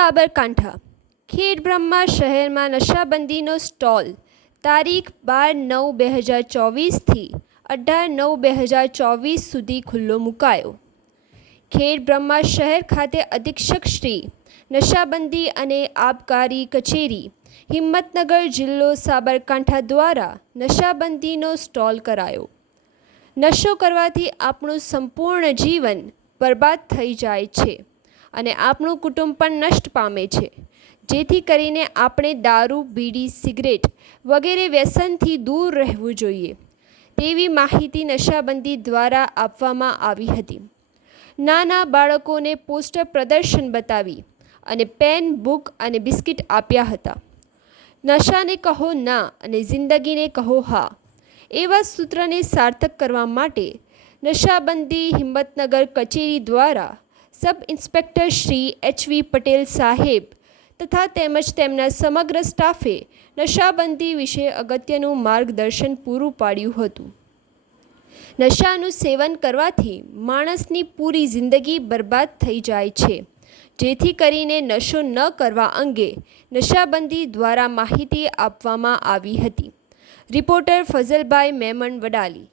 સાબરકાંઠા. ખેડબ્રહ્મા શહેરમાં નશાબંધીનો સ્ટોલ. તારીખ બાર નવ બે હજાર ચોવીસથી અઢાર નવ બે હજાર ચોવીસ સુધી ખુલ્લો મુકાયો. ખેડબ્રહ્મા શહેર ખાતે અધિક્ષક શ્રી, નશાબંધી અને આબકારી કચેરી, હિંમતનગર જિલ્લો સાબરકાંઠા દ્વારા નશાબંધીનો સ્ટોલ કરાયો. નશો કરવાથી આપણું સંપૂર્ણ જીવન બરબાદ થઈ જાય છે. અને આપણું કુટુંબ પણ નષ્ટ પામે છે. જેથી કરીને આપણે દારૂ, બીડી, સિગરેટ વગેરે વ્યસનથી દૂર રહેવું જોઈએ. તેવી માહિતી નશાબંધી દ્વારા આપવામાં આવી હતી. નાના બાળકોને પોસ્ટર પ્રદર્શન બતાવી અને પેન, બુક અને બિસ્કિટ આપ્યા હતા. નશાને કહો ના અને જિંદગીને કહો હા. એવા સૂત્રને સાર્થક કરવા માટે નશાબંધી હિંમતનગર કચેરી દ્વારા sub inspector Shri H V Patel સાહેબ તથા તેમજ તેમના સમગ્ર સ્ટાફે નશાબંધી વિશે અગત્યનું માર્ગદર્શન પૂરું પાડ્યું હતું. નશાનું સેવન કરવાથી માણસની પૂરી જિંદગી બરબાદ થઈ જાય છે. જેથી કરીને નશો ન કરવા અંગે નશાબંધી દ્વારા માહિતી આપવામાં આવી હતી. રિપોર્ટર ફઝલભાઈ મેમણ વડાલી.